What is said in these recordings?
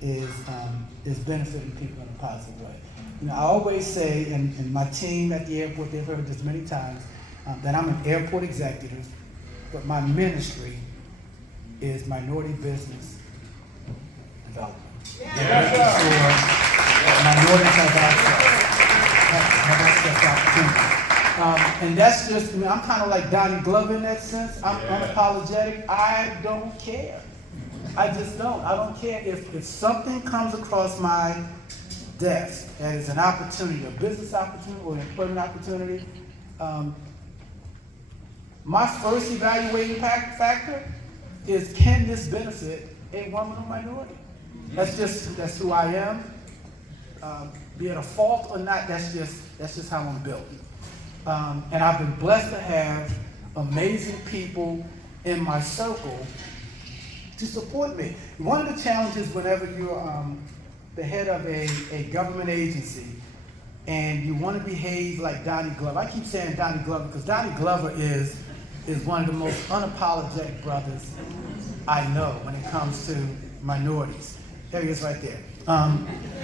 is benefiting people in a positive way. You know, I always say, and my team at the airport, they've heard this many times, that I'm an airport executive, but my ministry is minority business development. Making sure minorities have access to opportunity. And that's just, I mean, I'm kind of like Donnie Glover in that sense. I'm unapologetic. I don't care. I just don't. I don't care if something comes across my desk that is an opportunity, a business opportunity or an employment opportunity. My first evaluating factor is, can this benefit a woman or minority? That's who I am. Be it a fault or not, that's just how I'm built. And I've been blessed to have amazing people in my circle to support me. One of the challenges whenever you're the head of a government agency and you want to behave like Donnie Glover. I keep saying Donnie Glover because Donnie Glover is one of the most unapologetic brothers I know when it comes to minorities. There he is right there.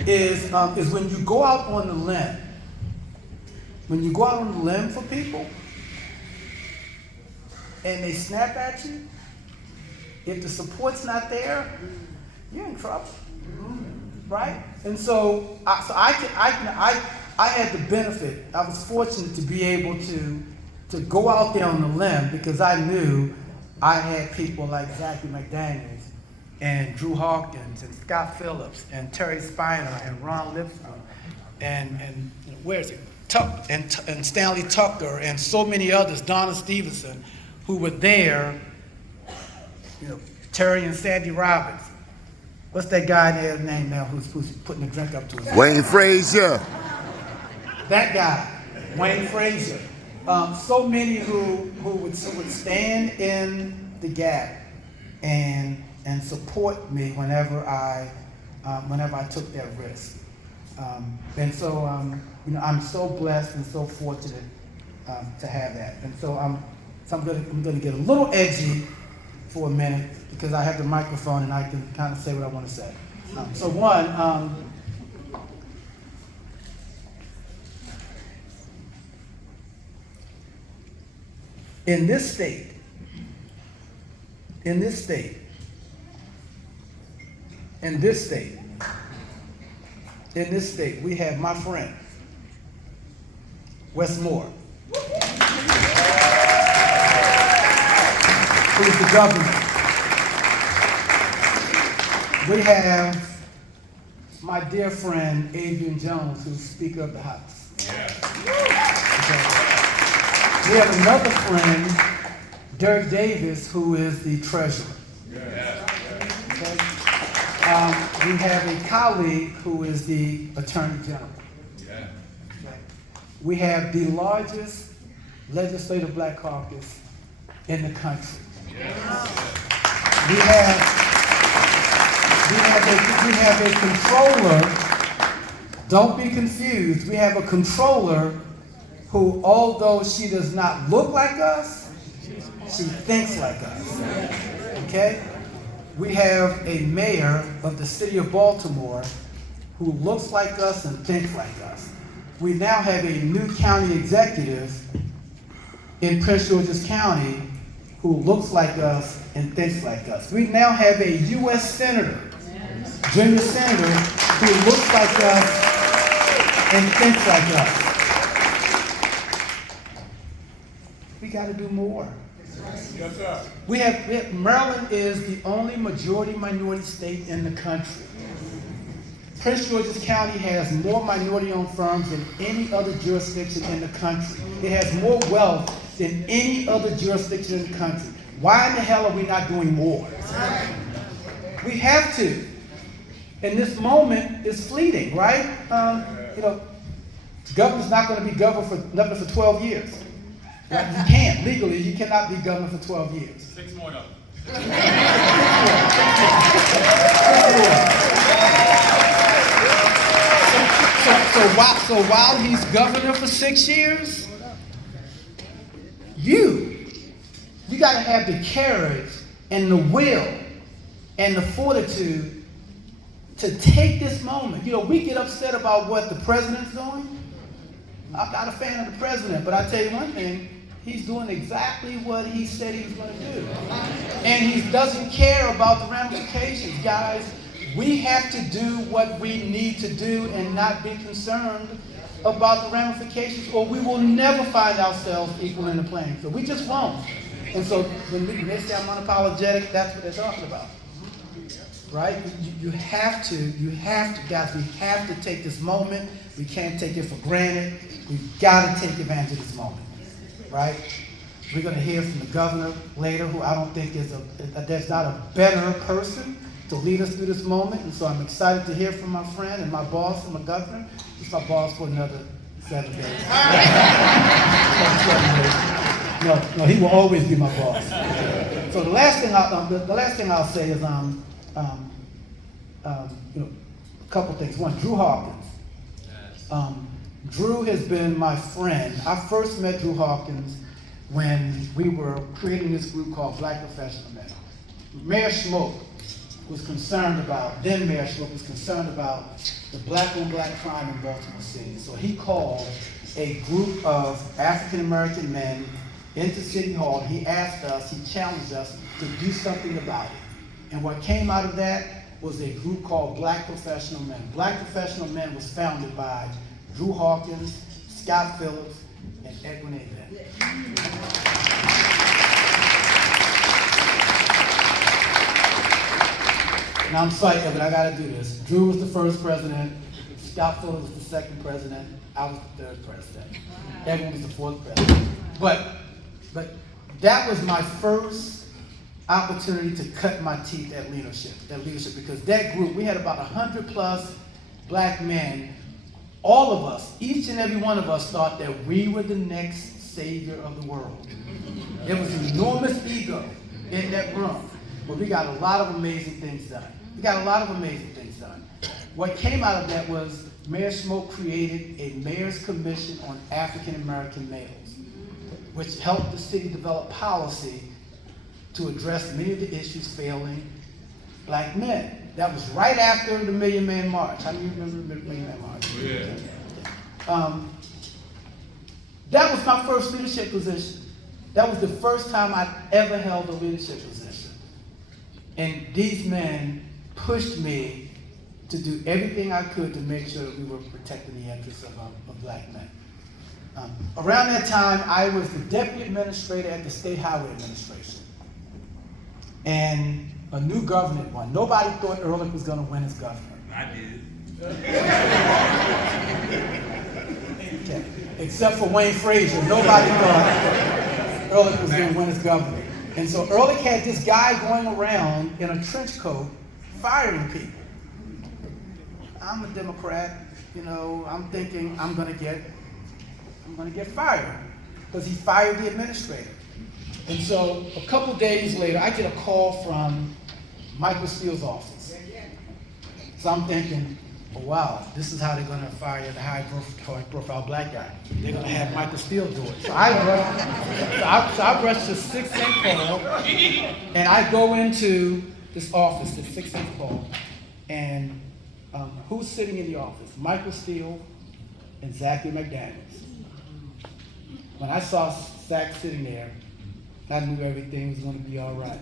Is when you go out on the limb. When you go out on the limb for people and they snap at you, if the support's not there, you're in trouble, right? And so I had the benefit. I was fortunate to be able to go out there on the limb because I knew I had people like Zachary McDaniels and Drew Hawkins and Scott Phillips and Terry Spiner and Ron Lipscomb and where is it? And Stanley Tucker and so many others, Donna Stevenson, who were there. You know, Terry and Sandy Roberts. What's that guy there name now who's putting a drink up to his Wayne Frazier. That guy, Wayne Frazier. So many who would stand in the gap and support me whenever I took that risk. And so you know, I'm so blessed and so fortunate to have that. And so I'm going to get a little edgy for a minute because I have the microphone and I can kind of say what I want to say. So one, in this state, we have my friend, Wes Moore, who's the governor. We have my dear friend, Adrian Jones, who's Speaker of the House. Okay. We have another friend, Derek Davis, who is the treasurer. Okay. We have a colleague who is the attorney general. Okay. We have the largest legislative black caucus in the country. We have a controller. Don't be confused. We have a controller who, although she does not look like us, she thinks like us. Okay? We have a mayor of the city of Baltimore who looks like us and thinks like us. We now have a new county executive in Prince George's County who looks like us and thinks like us. We now have a U.S. Senator, junior senator, who looks like us and thinks like us. We got to do more. Yes, sir. We have Maryland is the only majority minority state in the country. Prince George's County has more minority-owned firms than any other jurisdiction in the country. It has more wealth than any other jurisdiction in the country. Why in the hell are we not doing more? We have to. And this moment is fleeting, right? You know, the governor's not going to be governor for 12 years. Right? You can't. Legally, you cannot be governor for 12 years. 6 more though. So while he's governor for 6 years, you got to have the courage and the will and the fortitude to take this moment. You know, we get upset about what the president's doing. I'm not a fan of the president, but I tell you one thing, he's doing exactly what he said he was going to do. And he doesn't care about the ramifications. Guys, we have to do what we need to do and not be concerned about the ramifications, or we will never find ourselves equal in the playing field. We just won't. And so when they say I'm unapologetic, that's what they're talking about. Right? You have to, guys, we have to take this moment. We can't take it for granted. We've got to take advantage of this moment. Right? We're going to hear from the governor later, who I don't think there's not a better person to lead us through this moment. And so I'm excited to hear from my friend and my boss and my governor. He's my boss for another 7 days. No, he will always be my boss. So the last thing I'll say is, a couple things. One, Drew Hawkins. Drew has been my friend. I first met Drew Hawkins when we were creating this group called Black Professional Men. Mayor Schmoke was concerned about the black-on-black crime in Baltimore City. So he called a group of African-American men into City Hall. He asked us, he challenged us to do something about it. And what came out of that was a group called Black Professional Men. Black Professional Men was founded by Drew Hawkins, Scott Phillips, and Edwin Avent. Now I'm psyched, but I gotta do this. Drew was the first president, Scott Phillips was the second president, I was the third president. Edwin was the fourth president. But that was my first opportunity to cut my teeth at leadership, because that group, we had about 100 plus black men. All of us, each and every one of us, thought that we were the next savior of the world. There was an enormous ego in that room, but we got a lot of amazing things done. What came out of that was Mayor Schmoke created a mayor's commission on African American males, which helped the city develop policy to address many of the issues failing black men. That was right after the Million Man March. How do you remember the Million Man March? Yeah. That was my first leadership position. That was the first time I'd ever held a leadership position. And these men pushed me to do everything I could to make sure that we were protecting the interests of black men. Around that time, I was the deputy administrator at the State Highway Administration. And a new governor won. Nobody thought Ehrlich was going to win as governor. I did. Okay. Except for Wayne Frazier, nobody thought Ehrlich was going to win as governor. And so Ehrlich had this guy going around in a trench coat firing people. I'm a Democrat, I'm thinking I'm going to get fired because he fired the administrator. And so a couple days later, I get a call from Michael Steele's office. So I'm thinking, oh, wow, this is how they're going to fire the high-profile black guy. They're going to have Michael Steele do it. So I rush to 6 St. Paul, and I go into this office, the 6 St. Paul, and who's sitting in the office? Michael Steele and Zachary McDaniels. When I saw Zach sitting there, I knew everything was going to be all right.